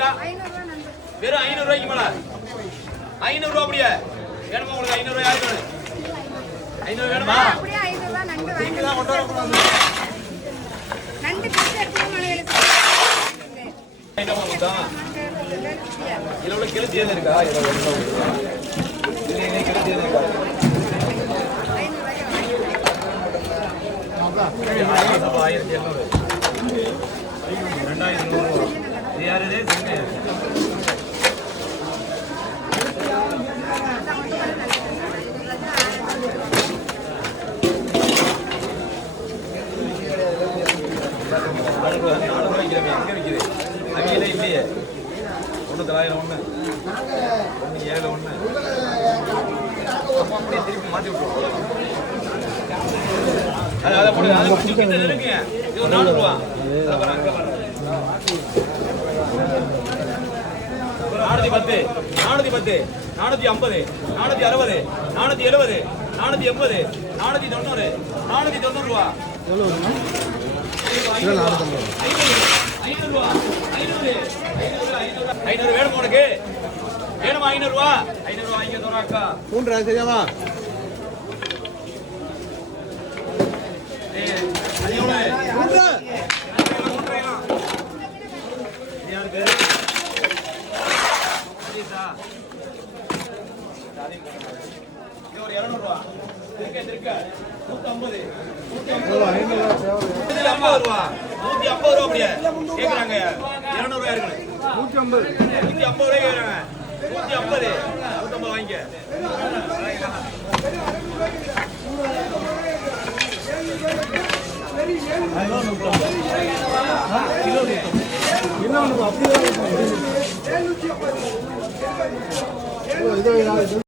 இருக்கா வெறும் ஐநூறு ரூபாய்க்கு மேல ஐநூறு ரூபா அப்படியே வேணுமா உங்களுக்கு ஐநூறு ரூபாய் யாருக்கு வேணும் ஐநூறு வேணுமா இதுல உள்ள கிழச்சி இருக்கா இதுல இருக்கா ஆயிரத்தி எண்ணூறு ஒன்று தொள்ளாயிரம் ஒன்று ஒன்று ஏழு ஒன்று அப்படியே திருப்பி மாற்றி விட்டுருவோம் அது அதை போடு. அதை கொஞ்சம் கிட்ட இருக்குங்க. இது ஒரு நானூறு ரூபா. அதை பாரு, அங்க பாரு. நானூத்தி பத்து நானூத்தி பத்து நானூத்தி ஐம்பது நானூத்தி அறுபது நானூத்தி எழுபது நானூத்தி எண்பது நானூத்தி தொண்ணூறு நானூத்தி தொண்ணூறு ரூபா. ஐநூறு ஐநூறு ஐநூறு ஐநூறு வேணுமா உனக்கு? வேணுமா ஐநூறு ரூபா? ஐநூறு ரூபா அக்கா. மூன்றா ஏய், அது எவ்வளவு? மூன்றா மூன்றையெல்லாம். இது யாருக்கு? சதீஷா? இது ஒரு நூத்தி ஐம்பது ரூபா. நூத்தி ஐம்பது ரூபா அப்படியே. கேக்குறாங்க. இருநூறு ரூபாய் இருக்கணும். ஐம்பது நூத்தி ஐம்பது ரூபாய் கேக்குறாங்க. நூத்தி ஐம்பது. நூத்தம்பது வாங்கிக்க. அப்படியே